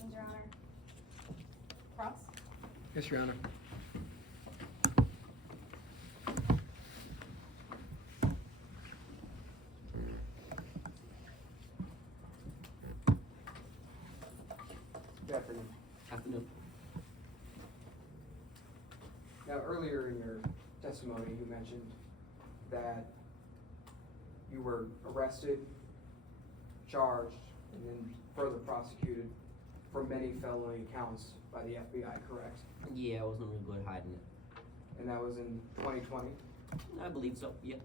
questions, Your Honor. Cross? Yes, Your Honor. Good afternoon. Afternoon. Now, earlier in your testimony, you mentioned that you were arrested, charged, and then further prosecuted for many felony counts by the FBI, correct? Yeah, I wasn't really good at hiding it. And that was in 2020. I believe so, yeah.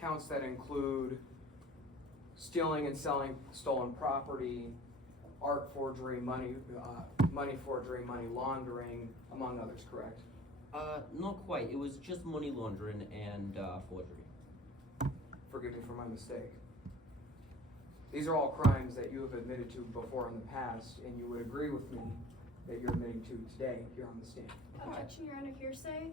Counts that include stealing and selling stolen property, art forgery, money forgery, money laundering, among others, correct? Not quite. It was just money laundering and forgery. Forgive me for my mistake. These are all crimes that you have admitted to before in the past, and you would agree with me that you're admitting to today here on the stand. Objection, Your Honor, hearsay.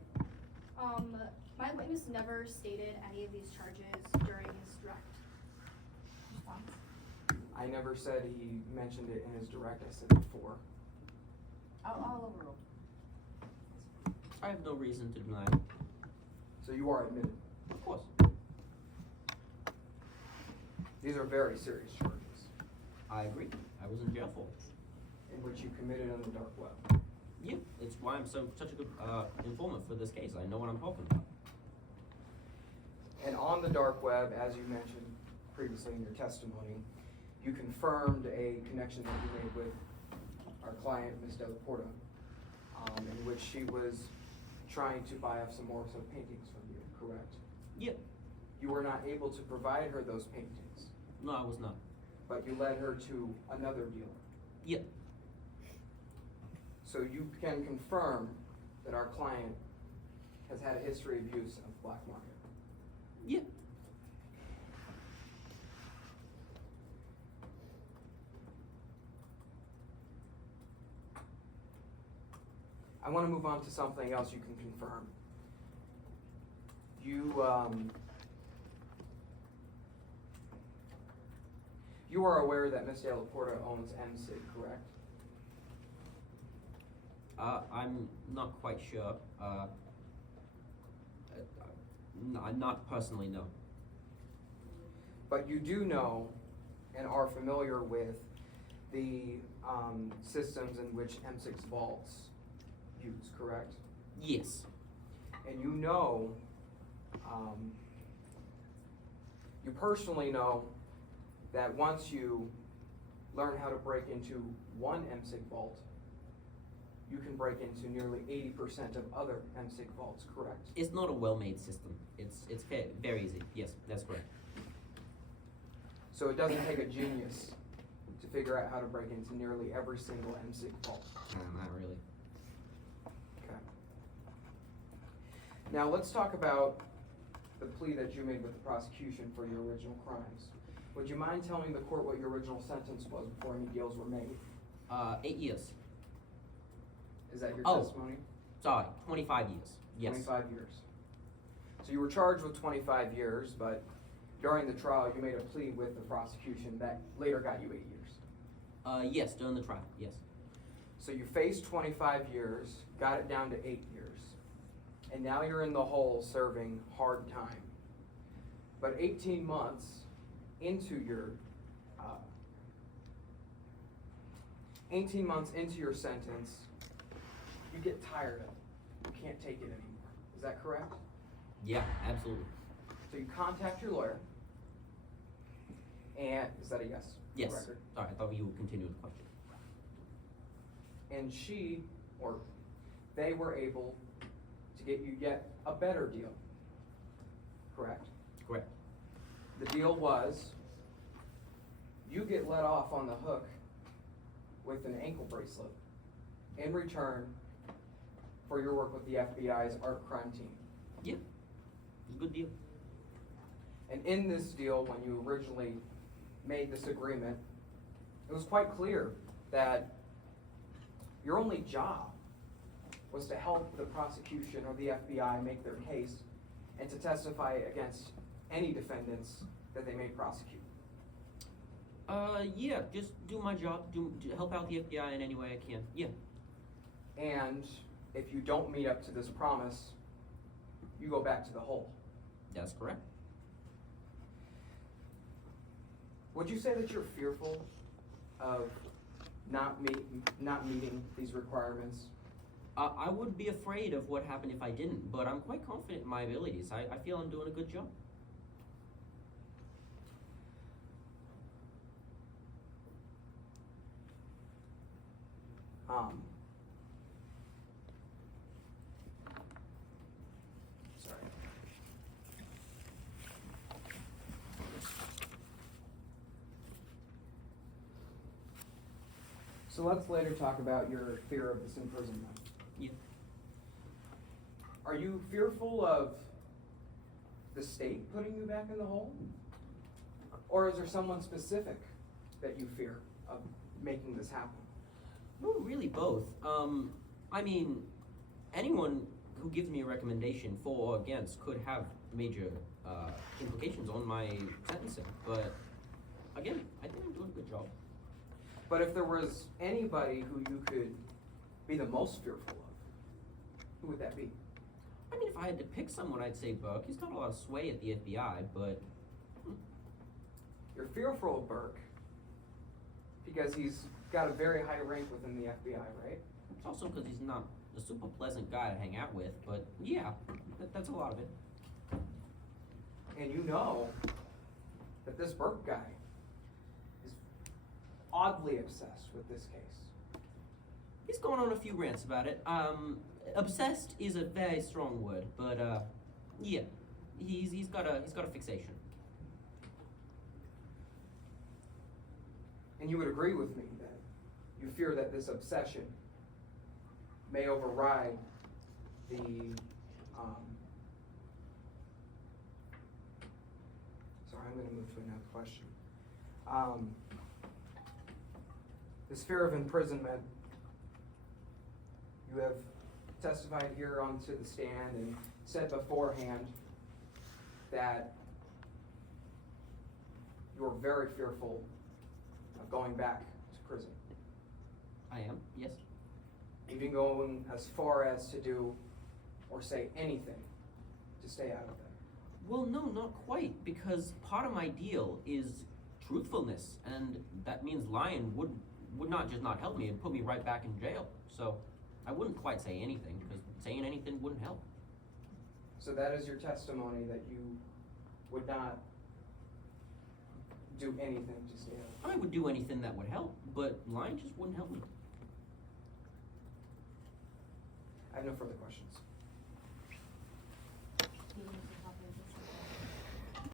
My witness never stated any of these charges during his direct response. I never said he mentioned it in his direct, I said before. I'll overrule. I have no reason to deny it. So you are admitted. Of course. These are very serious charges, I agree. I was in jail for it. in which you committed on the dark web. Yeah, it's why I'm such a good informant for this case. I know what I'm talking about. And on the dark web, as you mentioned previously in your testimony, you confirmed a connection that you made with our client, Ms. Della Porta, in which she was trying to buy off some more of paintings from you, correct? Yeah. You were not able to provide her those paintings, No, I was not. but you led her to another dealer. Yeah. So you can confirm that our client has had a history of use of black market. Yeah. I want to move on to something else you can confirm. You are aware that Ms. Della Porta owns MSIG, correct? I'm not quite sure. Not personally, no. But you do know and are familiar with the systems in which MSIG's vaults use, correct? Yes. And you know, you personally know that once you learn how to break into one MSIG vault, you can break into nearly 80% of other MSIG vaults, correct? It's not a well-made system. It's very easy. Yes, that's correct. So it doesn't take a genius to figure out how to break into nearly every single MSIG vault. Not really. Okay. Now let's talk about the plea that you made with the prosecution for your original crimes. Would you mind telling the court what your original sentence was before any deals were made? 8 years. Is that your Oh. testimony? Sorry, 25 years. Yes. 25 years. So you were charged with 25 years, but during the trial you made a plea with the prosecution that later got you 8 years. Yes, during the trial. Yes. So you faced 25 years, got it down to 8 years, and now you're in the hole serving hard time. But 18 months into your 18 months into your sentence, you get tired of it. You can't take it anymore. Is that correct? Yeah, absolutely. So you contact your lawyer, and is that a yes? for the Yes. record? Sorry, I thought you would continue the question. And she, or they were able to get you yet a better deal, correct? Correct. The deal was, you get let off on the hook with an ankle bracelet in return for your work with the FBI's art crime team. Yeah. It's a good deal. And in this deal, when you originally made this agreement, it was quite clear that your only job was to help the prosecution or the FBI make their case and to testify against any defendants that they may prosecute. Yeah, just do my job, help out the FBI in any way I can, yeah. And if you don't meet up to this promise, you go back to the hole. That's correct. Would you say that you're fearful of not meeting these requirements? I would be afraid of what happened if I didn't, but I'm quite confident in my abilities. I feel I'm doing a good job. Sorry. So let's later talk about your fear of this imprisonment. Yeah. Are you fearful of the state putting you back in the hole? Or is there someone specific that you fear of making this happen? Well, really both. I mean, anyone who gives me a recommendation for or against could have major implications on my sentencing. But again, I think I'm doing a good job. But if there was anybody who you could be the most fearful of, who would that be? I mean, if I had to pick someone, I'd say Burke. He's got a lot of sway at the FBI, but You're fearful of Burke because he's got a very high rank within the FBI, right? it's also because he's not a super pleasant guy to hang out with. But yeah, that's a lot of it. And you know that this Burke guy is oddly obsessed with this case. He's gone on a few rants about it. Obsessed is a very strong word, but yeah, he's got a fixation. And you would agree with me that you fear that this obsession may override the sorry, I'm going to move to another question. This fear of imprisonment, you have testified here onto the stand and said beforehand that you're very fearful of going back to prison. I am, yes. Even going as far as to do or say anything to stay out of there. Well, no, not quite, because part of my deal is truthfulness, and that means lying would not just not help me, it'd put me right back in jail. So I wouldn't quite say anything, because saying anything wouldn't help. So that is your testimony that you would not do anything to stay out. I would do anything that would help, but lying just wouldn't help me. I have no further questions.